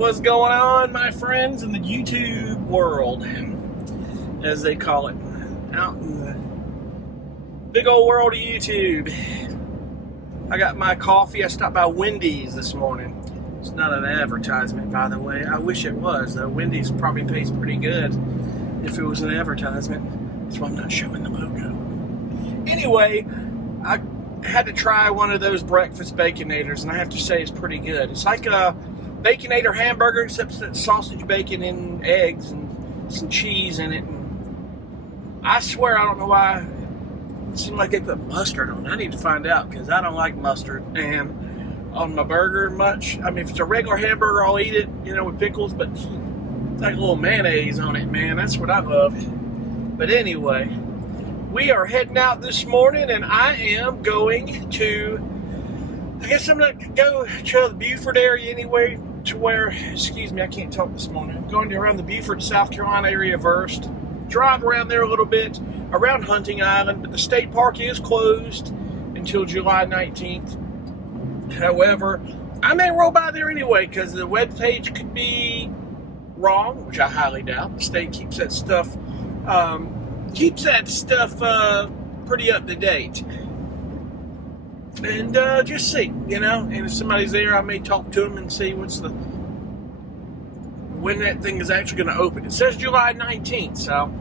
What's going on, my friends in the YouTube world, as they call it, out in the big old world of YouTube? I got my coffee. I stopped by Wendy's this morning. It's not an advertisement, by the way. I wish it was, though. Wendy's probably pays pretty good if it was an advertisement. That's why I'm not showing the logo. Anyway, I had to try one of those breakfast Baconators, and I have to say it's pretty good. It's like a Baconator hamburger, except it's sausage, bacon, and eggs, and some cheese in it. And I swear, I don't know why it seemed like they put mustard on it. I need to find out, because I don't like mustard and on my burger much. I mean, if it's a regular hamburger, I'll eat it, with pickles, but it's like a little mayonnaise on it, man. That's what I love. But anyway, we are heading out this morning, and I am going to, I guess I'm going to go to the Beaufort area anyway, to where, excuse me, I can't talk this morning. I'm going to around the Beaufort, South Carolina area first, drive around there a little bit, around Hunting Island, but the state park is closed until July 19th. However, I may roll by there anyway, because the webpage could be wrong, which I highly doubt. The state keeps that stuff pretty up to date. And just see, and if somebody's there, I may talk to them and see when that thing is actually going to open. It says July 19th, so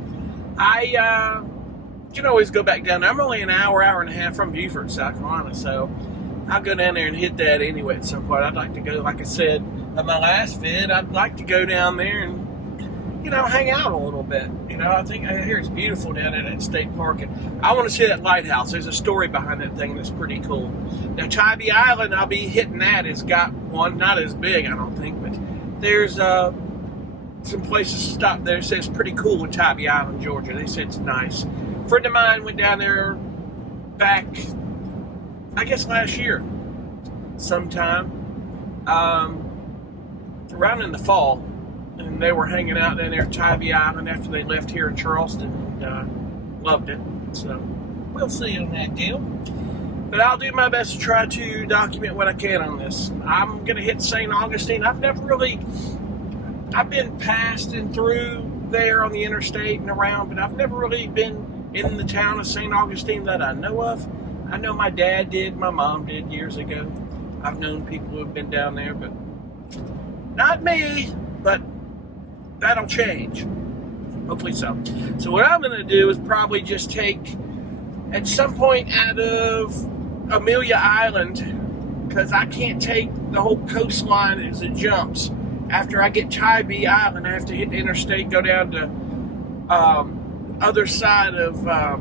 I can always go back down there. I'm only an hour and a half from Beaufort, South Carolina, so I'll go down there and hit that anyway at some point. I'd like to go, like I said in my last vid, I'd like to go down there and hang out a little bit. I hear it's beautiful down at that state park. And I want to see that lighthouse. There's a story behind that thing that's pretty cool. Now, Tybee Island, I'll be hitting that. It's got one, not as big, I don't think, but there's some places to stop there. It says it's pretty cool in Tybee Island, Georgia. They said it's nice. A friend of mine went down there back, I guess last year, sometime, around in the fall. And they were hanging out down there at Tybee Island after they left here in Charleston, and loved it. So we'll see on that deal. But I'll do my best to try to document what I can on this. I'm going to hit St. Augustine. I've been past and through there on the interstate and around, but I've never really been in the town of St. Augustine that I know of. I know my dad did, my mom did years ago. I've known people who have been down there, but not me. But that'll change. Hopefully so. So what I'm going to do is probably just take, at some point out of Amelia Island, because I can't take the whole coastline as it jumps. After I get Tybee Island, I have to hit the interstate, go down to other side of, my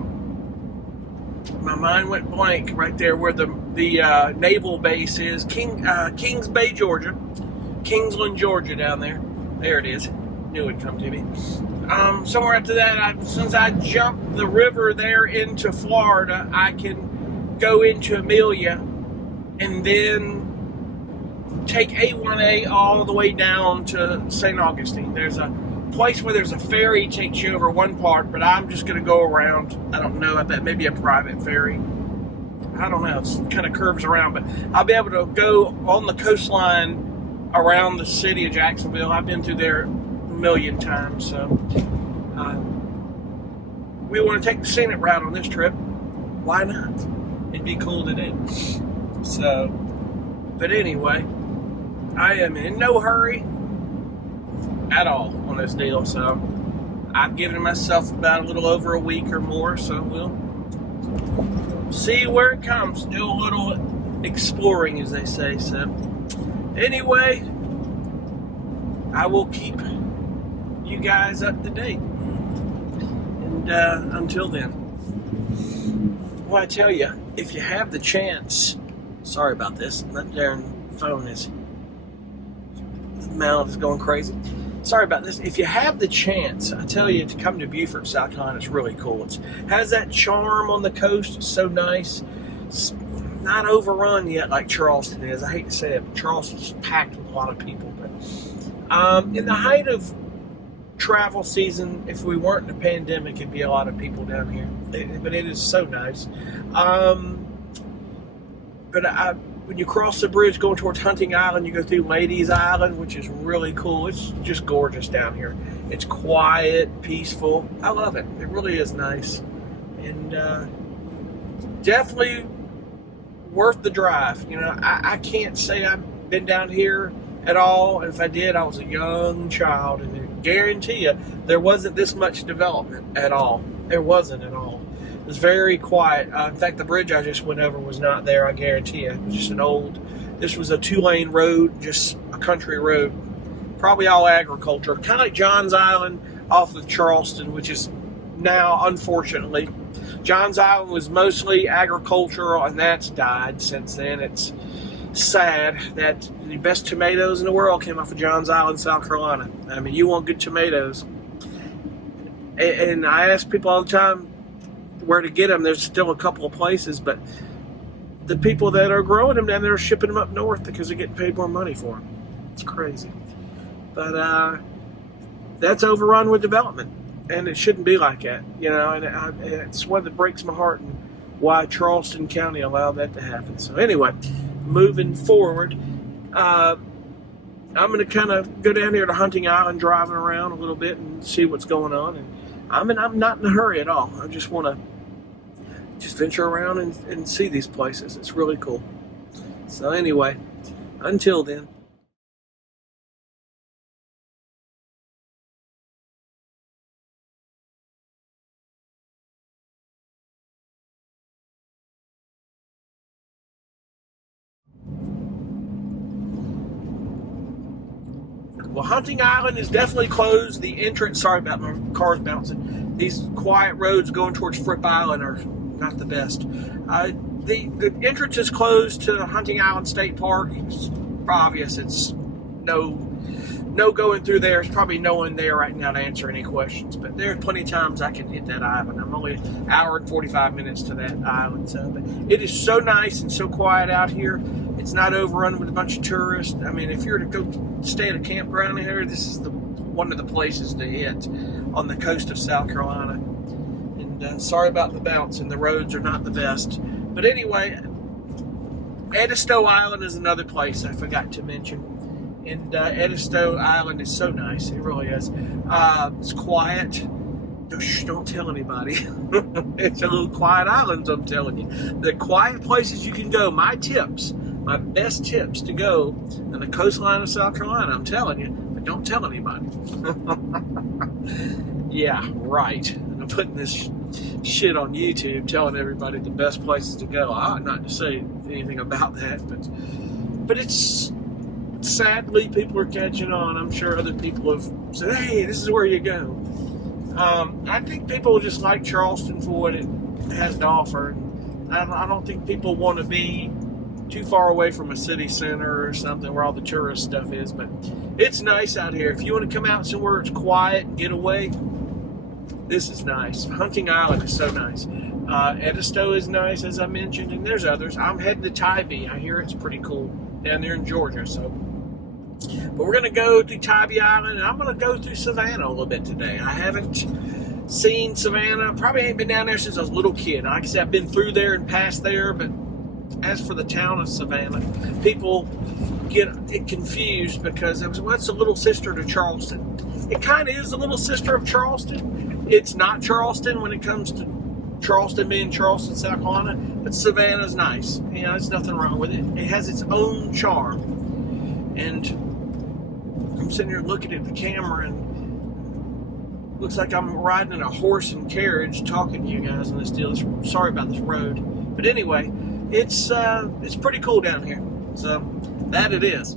mind went blank, right there where the naval base is, Kings Bay, Georgia. Kingsland, Georgia, down there. There it is. Knew it'd come to me. Somewhere after that, since I jumped the river there into Florida, I can go into Amelia and then take A1A all the way down to St. Augustine. There's a place where there's a ferry takes you over one part, but I'm just going to go around. I don't know, I bet maybe a private ferry. I don't know. It kind of curves around, but I'll be able to go on the coastline around the city of Jacksonville. I've been through there a million times, so we want to take the scenic route on this trip. Why not? It'd be cool to do. So, but anyway, I am in no hurry at all on this deal, so I've given myself about a little over a week or more, so we'll see where it comes. Do a little exploring, as they say. So anyway, I will keep you guys up to date. And until then, well, I tell you, if you have the chance, sorry about this, that darn phone is, the mouth is going crazy. Sorry about this. If you have the chance, I tell you, to come to Beaufort, South Carolina, it's really cool. It has that charm on the coast. It's so nice. It's not overrun yet like Charleston is. I hate to say it, but Charleston's packed with a lot of people. But in the height of travel season, if we weren't in a pandemic, it'd be a lot of people down here. But it is so nice. But when you cross the bridge going towards Hunting Island, you go through Ladies Island, which is really cool. It's just gorgeous down here. It's quiet, peaceful. I love it. It really is nice. And definitely worth the drive. You know, I can't say I've been down here at all. If I did, I was a young child, and I guarantee you there wasn't this much development at all. There wasn't at all. It was very quiet. In fact, the bridge I just went over was not there, I guarantee you. It was just this was a 2-lane road, just a country road. Probably all agriculture. Kind of like John's Island off of Charleston, which is now, unfortunately. John's Island was mostly agricultural, and that's died since then. It's sad that the best tomatoes in the world came off of John's Island, South Carolina. I mean, you want good tomatoes. And I ask people all the time where to get them. There's still a couple of places, but the people that are growing them down there are shipping them up north because they're getting paid more money for them. It's crazy. But that's overrun with development, and it shouldn't be like that, you know. And it's one that breaks my heart, and why Charleston County allowed that to happen. So anyway, moving forward, I'm going to kind of go down here to Hunting Island, driving around a little bit and see what's going on. And I'm not in a hurry at all. I just want to venture around and see these places. It's really cool. So anyway, until then. Well, Hunting Island is definitely closed. The entrance, sorry about my car's bouncing. These quiet roads going towards Fripp Island are not the best. The entrance is closed to Hunting Island State Park. It's obvious. It's no going through there. There's probably no one there right now to answer any questions. But there are plenty of times I can hit that island. I'm only an hour and 45 minutes to that island. So, but it is so nice and so quiet out here. It's not overrun with a bunch of tourists. I mean, if you were to go stay at a campground here, this is one of the places to hit on the coast of South Carolina. And sorry about the bounce, and the roads are not the best. But anyway, Edisto Island is another place I forgot to mention. And Edisto Island is so nice. It really is. It's quiet. Shh, don't tell anybody. It's a little quiet island, I'm telling you. The quiet places you can go, my best tips to go on the coastline of South Carolina, I'm telling you, but don't tell anybody. Yeah, right. And I'm putting this shit on YouTube, telling everybody the best places to go. I ought not to say anything about that, but it's sadly people are catching on. I'm sure other people have said, hey, this is where you go. I think people just like Charleston for what it has to offer. I don't think people want to be too far away from a city center or something where all the tourist stuff is, but it's nice out here. If you want to come out somewhere it's quiet and get away, this is nice. Hunting Island is so nice. Edisto is nice, as I mentioned, and there's others. I'm heading to Tybee. I hear it's pretty cool down there in Georgia. But we're going to go through Tybee Island, and I'm going to go through Savannah a little bit today. I haven't seen Savannah. Probably ain't been down there since I was a little kid. Like I said, I've been through there and past there, but as for the town of Savannah, people get it confused because it was, well, it's a little sister to Charleston. It kind of is a little sister of Charleston. It's not Charleston when it comes to Charleston being Charleston, South Carolina, but Savannah's nice. You know, there's nothing wrong with it. It has its own charm. And I'm sitting here looking at the camera and looks like I'm riding in a horse and carriage talking to you guys on this deal. Sorry about this road. But anyway, it's pretty cool down here. So that it is.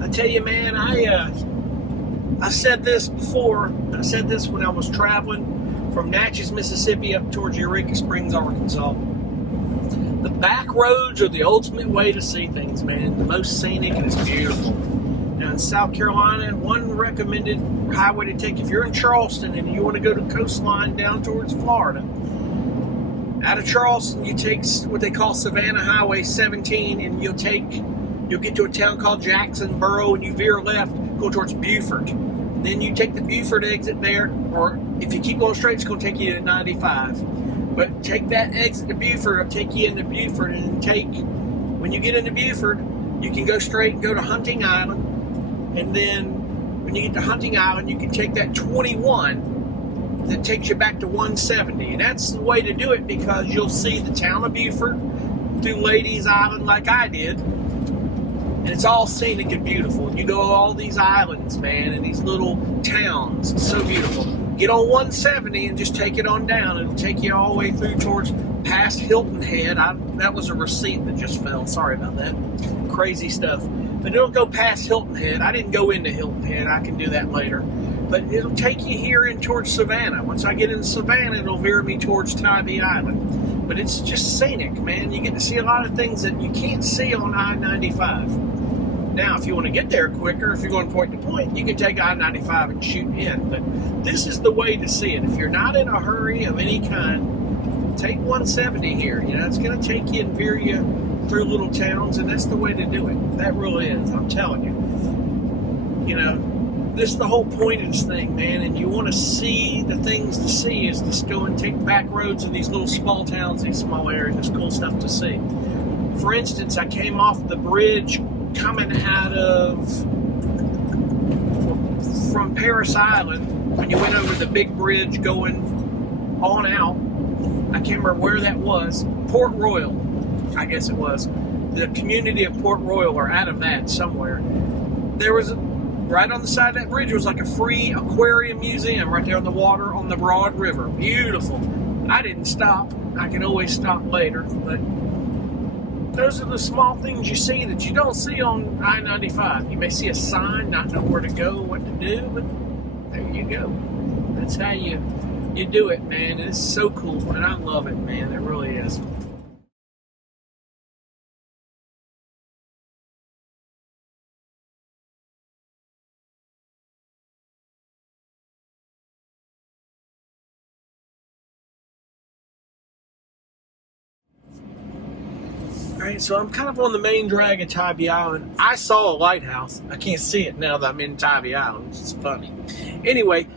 I tell you, man, I said this before. I said this when I was traveling from Natchez, Mississippi up towards Eureka Springs, Arkansas. The back roads are the ultimate way to see things, man. The most scenic, and it's beautiful. Now in South Carolina, one recommended highway to take if you're in Charleston and you want to go to coastline down towards Florida. Out of Charleston, you take what they call Savannah Highway 17, and you'll get to a town called Jacksonboro, and you veer left, go towards Beaufort. Then you take the Beaufort exit there, or If you keep going straight, it's going to take you to 95. But take that exit to Buford, it'll take you into Buford, and when you get into Buford, you can go straight and go to Hunting Island. And then when you get to Hunting Island, you can take that 21 that takes you back to 170. And that's the way to do it, because you'll see the town of Buford through Ladies Island like I did. And it's all scenic and beautiful. You go to all these islands, man, and these little towns. It's so beautiful. Get on 170 and just take it on down. It'll take you all the way through towards past Hilton Head. That was a receipt that just fell. Sorry about that. Crazy stuff. But it'll go past Hilton Head. I didn't go into Hilton Head. I can do that later. But it'll take you here in towards Savannah. Once I get into Savannah, it'll veer me towards Tybee Island. But it's just scenic, man. You get to see a lot of things that you can't see on I-95. Now, if you want to get there quicker, if you're going point to point, you can take I-95 and shoot in. But this is the way to see it. If you're not in a hurry of any kind, take 170 here. You know, it's going to take you and veer you through little towns, and that's the way to do it. That really is. I'm telling you. You know, this is the whole point of this thing, man. And you want to see the things to see is just go and take back roads in these little small towns, these small areas. There's cool stuff to see. For instance, I came off the bridge coming out from Paris Island, when you went over the big bridge going on out. I can't remember where that was. Port Royal, I guess it was. The community of Port Royal, or out of that somewhere. There was, right on the side of that bridge, was like a free aquarium museum right there on the water on the Broad River. Beautiful. I didn't stop. I can always stop later, but those are the small things you see that you don't see on I-95. You may see a sign, not know where to go, what to do, but there you go. That's how you do it, man. It's so cool, and I love it, man. It really is. Alright, so I'm kind of on the main drag of Tybee Island. I saw a lighthouse. I can't see it now that I'm in Tybee Island. It's funny. Anyway,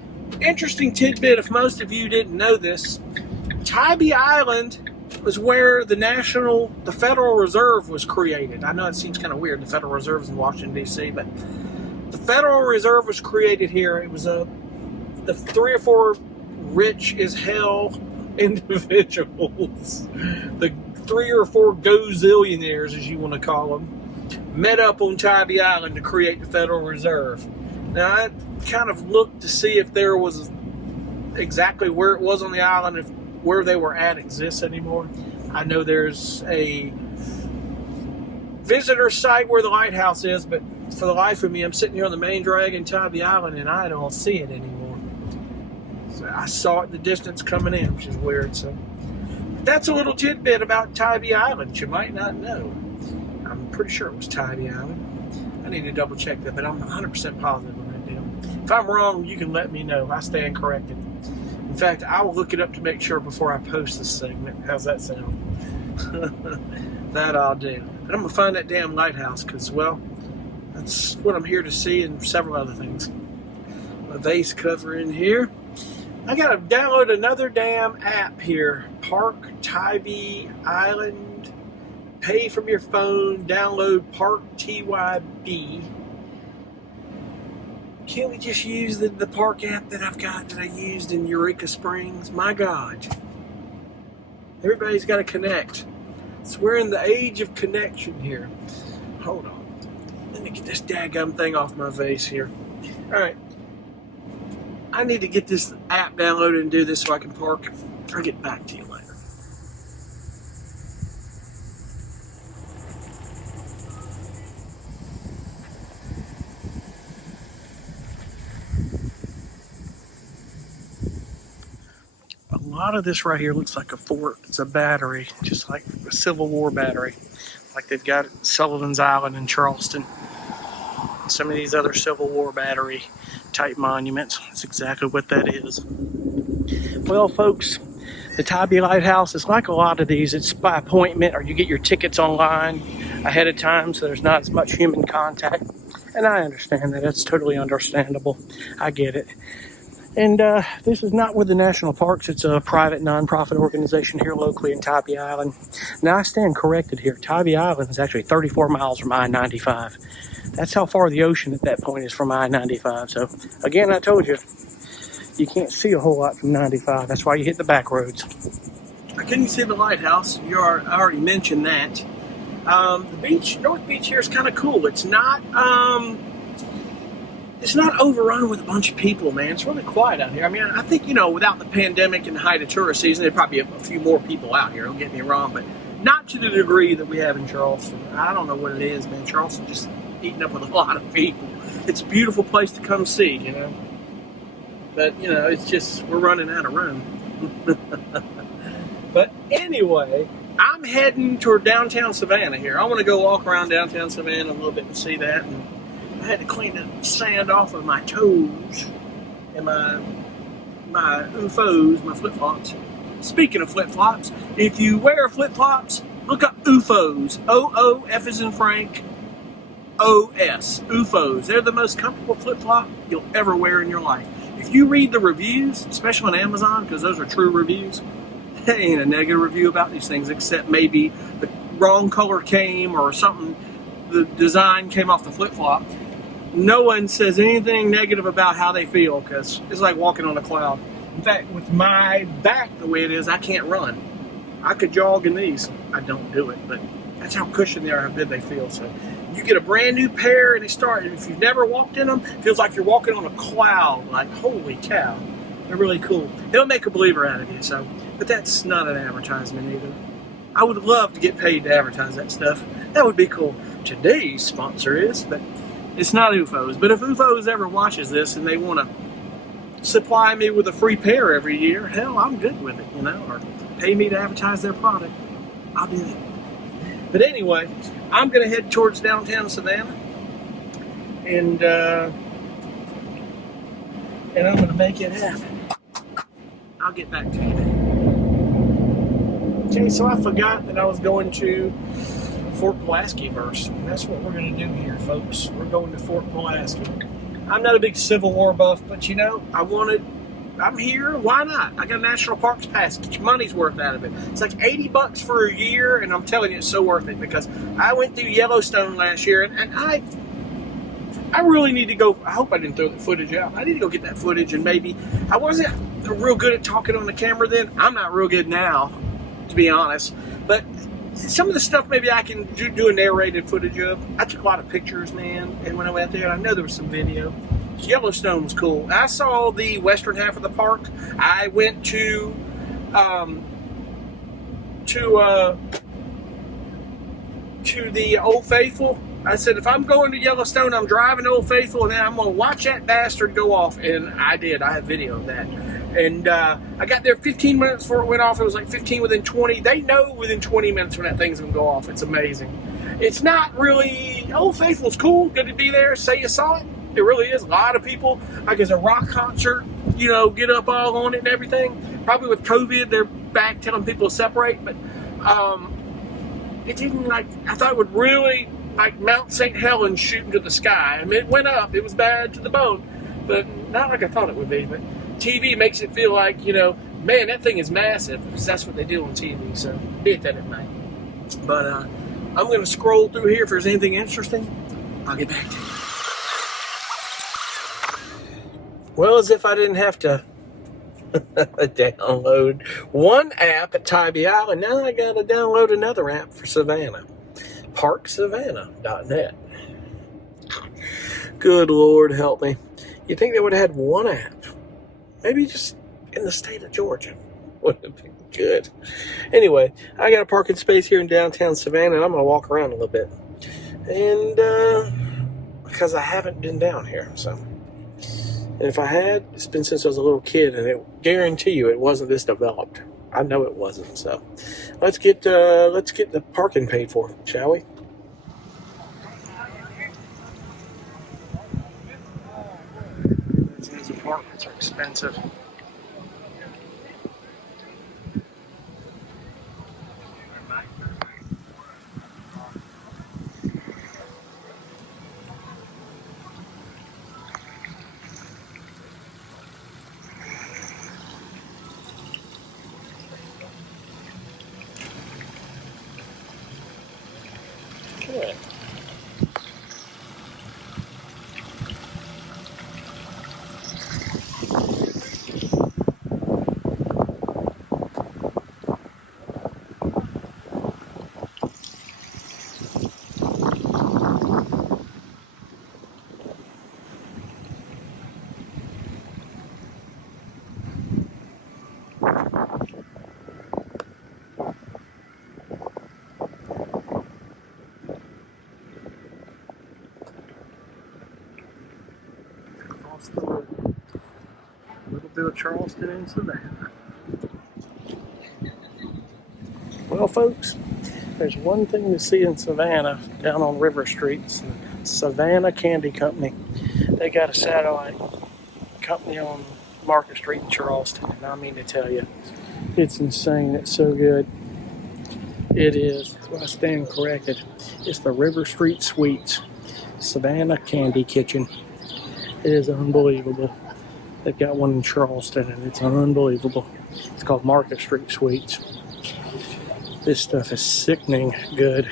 interesting tidbit, if most of you didn't know this, Tybee Island was where the Federal Reserve was created. I know it seems kind of weird, the Federal Reserve is in Washington, D.C., but the Federal Reserve was created here. It was the 3 or 4 rich as hell individuals, the 3 or 4 gazillionaires, as you want to call them, met up on Tybee Island to create the Federal Reserve. Now, I kind of looked to see if there was exactly where it was on the island, if where they were at exists anymore. I know there's a visitor site where the lighthouse is, but for the life of me, I'm sitting here on the main drag in Tybee Island, and I don't see it anymore. So I saw it in the distance coming in, which is weird. So that's a little tidbit about Tybee Island you might not know. I'm pretty sure it was Tybee Island. I need to double check that, but I'm 100% positive on that deal. If I'm wrong, you can let me know. I stand corrected. In fact, I will look it up to make sure before I post this segment. How's that sound? That I'll do. But I'm going to find that damn lighthouse because, well, that's what I'm here to see and several other things. My vase cover in here. I got to download another damn app here. Park Tybee Island. Pay from your phone. Download Park TYB. Can't we just use the park app that I've got that I used in Eureka Springs? My God. Everybody's got to connect. So we're in the age of connection here. Hold on. Let me get this daggum thing off my vase here. Alright. I need to get this app downloaded and do this so I can park. I'll get back to you later. A lot of this right here looks like a fort. It's a battery, just like a Civil War battery, like they've got at Sullivan's Island in Charleston. Some of these other Civil War battery type monuments. That's exactly what that is. Well, folks, the Tybee Lighthouse is like a lot of these. It's by appointment, or you get your tickets online ahead of time, so there's not as much human contact. And I understand that. That's totally understandable. I get it. And this is not with the national parks. It's a private nonprofit organization here locally in Tybee Island. Now I stand corrected here. Tybee Island is actually 34 miles from I-95. That's how far the ocean at that point is from I-95. So again, I told you, you can't see a whole lot from 95. That's why you hit the back roads. I couldn't see the lighthouse. I already mentioned that. The beach, North Beach here is kind of cool. It's not overrun with a bunch of people, man. It's really quiet out here. I mean, I think, without the pandemic and the height of tourist season, there'd probably be a few more people out here, don't get me wrong, but not to the degree that we have in Charleston. I don't know what it is, man. Charleston just eating up with a lot of people. It's a beautiful place to come see, But, it's just, we're running out of room. But anyway, I'm heading toward downtown Savannah here. I want to go walk around downtown Savannah a little bit and see that. And I had to clean the sand off of my toes and my UFOs, my flip-flops. Speaking of flip-flops, if you wear flip-flops, look up UFOs. O-O-F as in Frank, O-S. UFOs. They're the most comfortable flip-flop you'll ever wear in your life. If you read the reviews, especially on Amazon, because those are true reviews, there ain't a negative review about these things except maybe the wrong color came or something, the design came off the flip-flop. No one says anything negative about how they feel because it's like walking on a cloud. In fact, with my back the way it is, I can't run. I could jog in these. I don't do it, but that's how cushioned they are, how good they feel. So you get a brand new pair and they start, and if you've never walked in them, it feels like you're walking on a cloud. Like, holy cow. They're really cool. They'll make a believer out of you, but that's not an advertisement either. I would love to get paid to advertise that stuff. That would be cool. Today's sponsor is, but it's not UFOs. But if UFOs ever watches this and they want to supply me with a free pair every year, hell, I'm good with it, or pay me to advertise their product, I'll do it. But anyway, I'm going to head towards downtown Savannah, and I'm going to make it happen. I'll get back to you. Okay, so I forgot that I was going to Fort Pulaski verse. And that's what we're going to do here, folks. We're going to Fort Pulaski. I'm not a big Civil War buff, but I'm here. Why not? I got a National Parks pass. Get your money's worth out of it. It's like $80 for a year, and I'm telling you, it's so worth it because I went through Yellowstone last year, and I really need to go. I hope I didn't throw the footage out. I need to go get that footage, and maybe I wasn't real good at talking on the camera then. I'm not real good now, to be honest. But some of the stuff maybe I can do a narrated footage of. I took a lot of pictures, man, and when I went there, I know there was some video. Yellowstone was cool. I saw the western half of the park. I went to the Old Faithful. I said, if I'm going to Yellowstone, I'm driving to Old Faithful, and then I'm going to watch that bastard go off. And I did. I have video of that. And I got there 15 minutes before it went off. It was like 15 within 20. They know within 20 minutes when that thing's going to go off. It's amazing. It's not really... Old Faithful's cool. Good to be there. Say you saw it. It really is. A lot of people, like it's a rock concert, get up all on it and everything. Probably with COVID, they're back telling people to separate. But it didn't I thought it would really... like Mount St. Helens shooting to the sky. I mean, it went up. It was bad to the bone, but not like I thought it would be. But TV makes it feel like, man, that thing is massive, because that's what they do on TV, so be it that it may. But I'm going to scroll through here. If there's anything interesting, I'll get back to you. Well, as if I didn't have to download one app at Tybee Island, now I got to download another app for Savannah. ParkSavannah.net. Good Lord, help me. You'd think they would have had one app. Maybe just in the state of Georgia. Would have been good. Anyway, I got a parking space here in downtown Savannah, and I'm going to walk around a little bit. And, because I haven't been down here, so. And if I had, it's been since I was a little kid, and I guarantee you it wasn't this developed. I know it wasn't, so. Let's get the parking paid for, shall we? These apartments are expensive. Yeah. Across the road. A little bit of Charleston and Savannah. Well, folks, there's one thing to see in Savannah down on River Street. It's the Savannah Candy Company. They got a satellite company on Market Street in Charleston, and I mean to tell you, it's insane. It's so good. It is. That's why I stand corrected. It's the River Street Sweets Savannah Candy Kitchen. It is unbelievable. They've got one in Charleston, and it's unbelievable. It's called Market Street Sweets. This stuff is sickening good.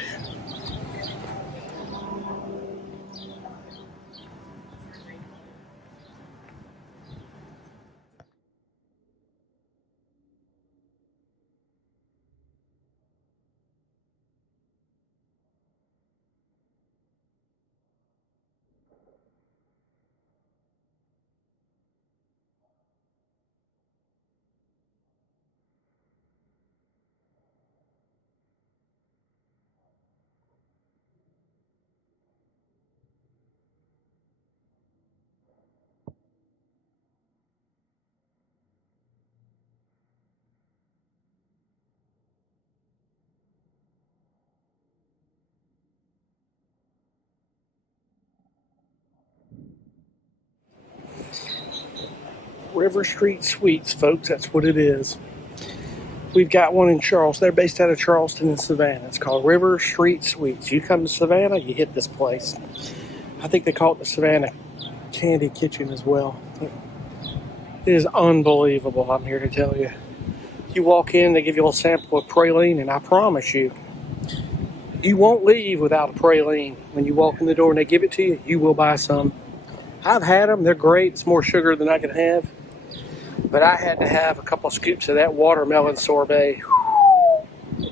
River Street Sweets, folks, that's what it is. We've got one in Charleston. They're based out of Charleston and Savannah. It's called River Street Sweets. You come to Savannah, you hit this place. I think they call it the Savannah Candy Kitchen as well. It is unbelievable, I'm here to tell you. You walk in, they give you a little sample of praline, and I promise you, you won't leave without a praline. When you walk in the door and they give it to you, you will buy some. I've had them. They're great. It's more sugar than I can have. But I had to have a couple scoops of that watermelon sorbet.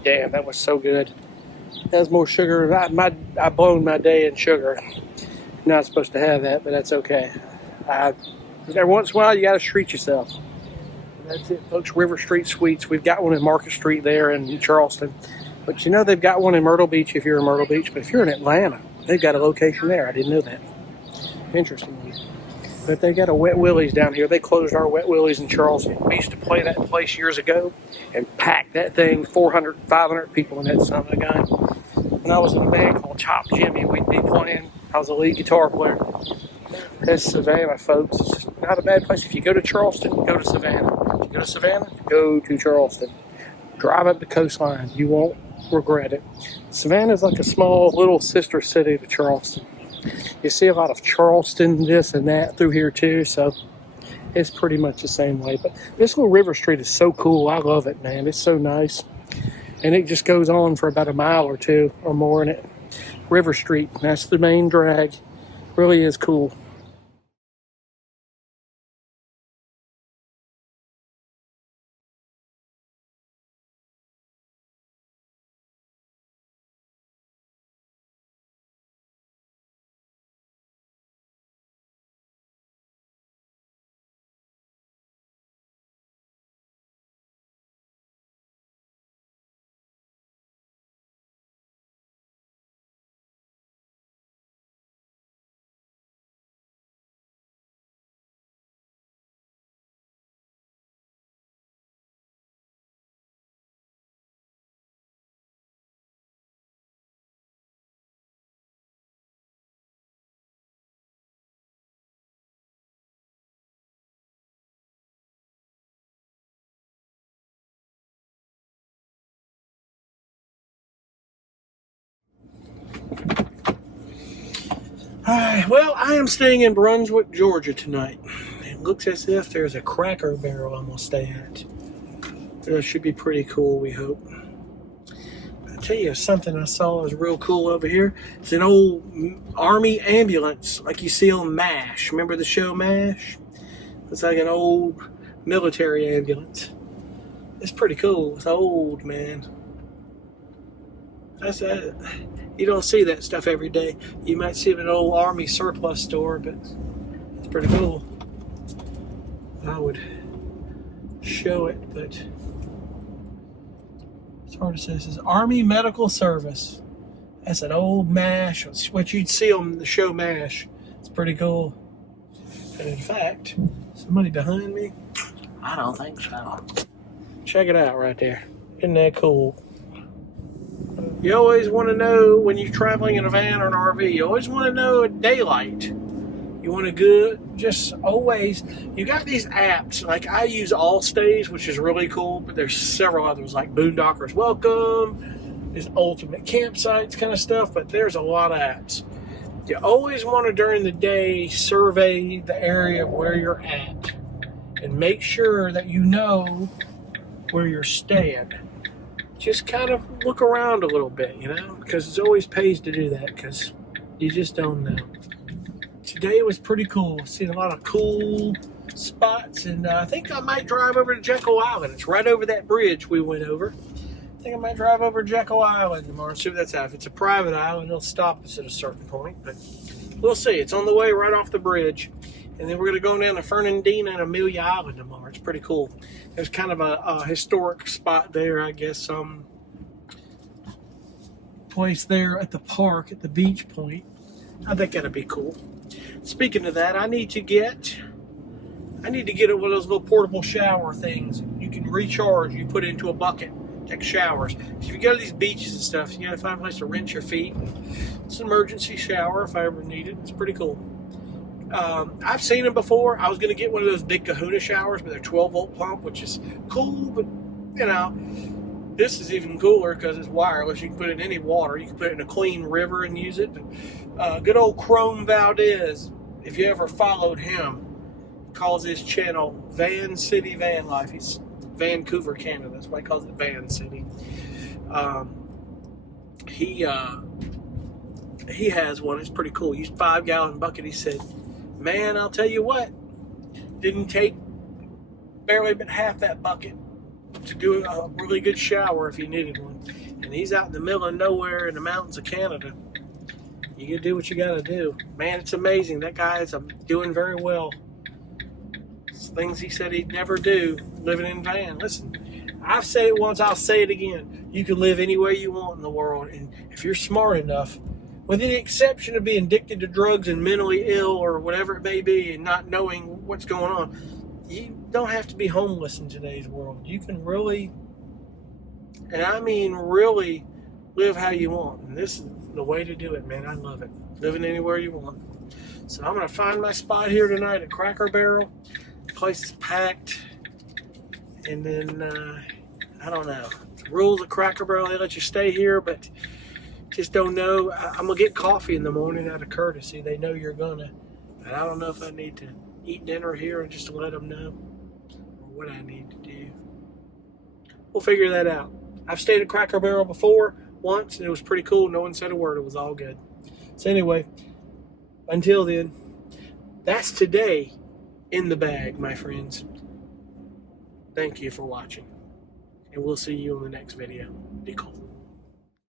Damn, that was so good. That has more sugar. I blown my day in sugar. Not supposed to have that, but that's okay. Every once in a while, you got to treat yourself. That's it, folks. River Street Sweets. We've got one in Market Street there in Charleston. But you know they've got one in Myrtle Beach if you're in Myrtle Beach. But if you're in Atlanta, they've got a location there. I didn't know that. Interesting. But they got a Wet Willie's down here. They closed our Wet Willie's in Charleston. We used to play that place years ago and pack that thing, 400, 500 people in that son of a gun. When I was in a band called Chop Jimmy, we'd be playing. I was a lead guitar player. That's Savannah, folks. It's not a bad place. If you go to Charleston, go to Savannah. If you go to Savannah, go to Charleston. Drive up the coastline. You won't regret it. Savannah is like a small little sister city to Charleston. You see a lot of Charleston, this and that through here too, so it's pretty much the same way. But this little River Street is so cool. I love it, man. It's so nice. And it just goes on for about a mile or two or more in it. River Street, that's the main drag. Really is cool. Well, I am staying in Brunswick, Georgia tonight. It looks as if there's a Cracker Barrel I'm going to stay at. That should be pretty cool, we hope. But tell you something I saw is real cool over here. It's an old Army ambulance like you see on MASH. Remember the show MASH? It's like an old military ambulance. It's pretty cool. It's old, man. That's it. You don't see that stuff every day. You might see it in an old Army surplus store, but it's pretty cool. I would show it, but it's hard to say. This is Army Medical Service. That's an old MASH. It's what you'd see on the show MASH. It's pretty cool. And in fact, somebody behind me? I don't think so. Check it out right there. Isn't that cool? You always want to know when you're traveling in a van or an RV, you always want to know at daylight. You want to good, just always, you got these apps, like I use Allstays, which is really cool, but there's several others like Boondockers Welcome, there's Ultimate Campsites kind of stuff, but there's a lot of apps. You always want to, during the day, survey the area where you're at and make sure that you know where you're staying. Just kind of look around a little bit, you know, because it always pays to do that because you just don't know. Today was pretty cool. Seen a lot of cool spots, and I think I might drive over to Jekyll Island. It's right over that bridge we went over. I think I might drive over to Jekyll Island tomorrow and see what that's at. If it's a private island, they'll stop us at a certain point, but we'll see. It's on the way right off the bridge, and then we're going to go down to Fernandina and Amelia Island tomorrow. It's pretty cool. There's kind of a historic spot there, I guess, some place there at the park, at the beach point. I think that'd be cool. Speaking of that, I need to get one of those little portable shower things. You can recharge, you put it into a bucket, take showers. If you go to these beaches and stuff, you gotta find a place to rinse your feet. It's an emergency shower if I ever need it. It's pretty cool. I've seen them before. I was going to get one of those big kahuna showers with a 12-volt pump, which is cool, but, you know, this is even cooler because it's wireless. You can put it in any water. You can put it in a clean river and use it. Good old Chrome Valdez, if you ever followed him, calls his channel Van City Van Life. He's Vancouver, Canada. That's why he calls it Van City. He has one. It's pretty cool. He used a 5-gallon bucket. He said, man, I'll tell you what, didn't take barely but half that bucket to do a really good shower if you needed one. And he's out in the middle of nowhere in the mountains of Canada. You gotta do what you gotta do. Man, it's amazing. That guy is doing very well. It's things he said he'd never do, living in a van. Listen, I've said it once, I'll say it again. You can live anywhere you want in the world, and if you're smart enough, with the exception of being addicted to drugs and mentally ill or whatever it may be and not knowing what's going on, you don't have to be homeless in today's world. You can really, and I mean really, live how you want. And this is the way to do it, man. I love it. Living anywhere you want. So I'm going to find my spot here tonight at Cracker Barrel. The place is packed. And then, I don't know. The rules of Cracker Barrel, they let you stay here, but just don't know. I'm going to get coffee in the morning out of courtesy. They know you're going to. And I don't know if I need to eat dinner here and just to let them know or what I need to do. We'll figure that out. I've stayed at Cracker Barrel before once, and it was pretty cool. No one said a word. It was all good. So anyway, until then, that's today in the bag, my friends. Thank you for watching, and we'll see you in the next video. Be cool.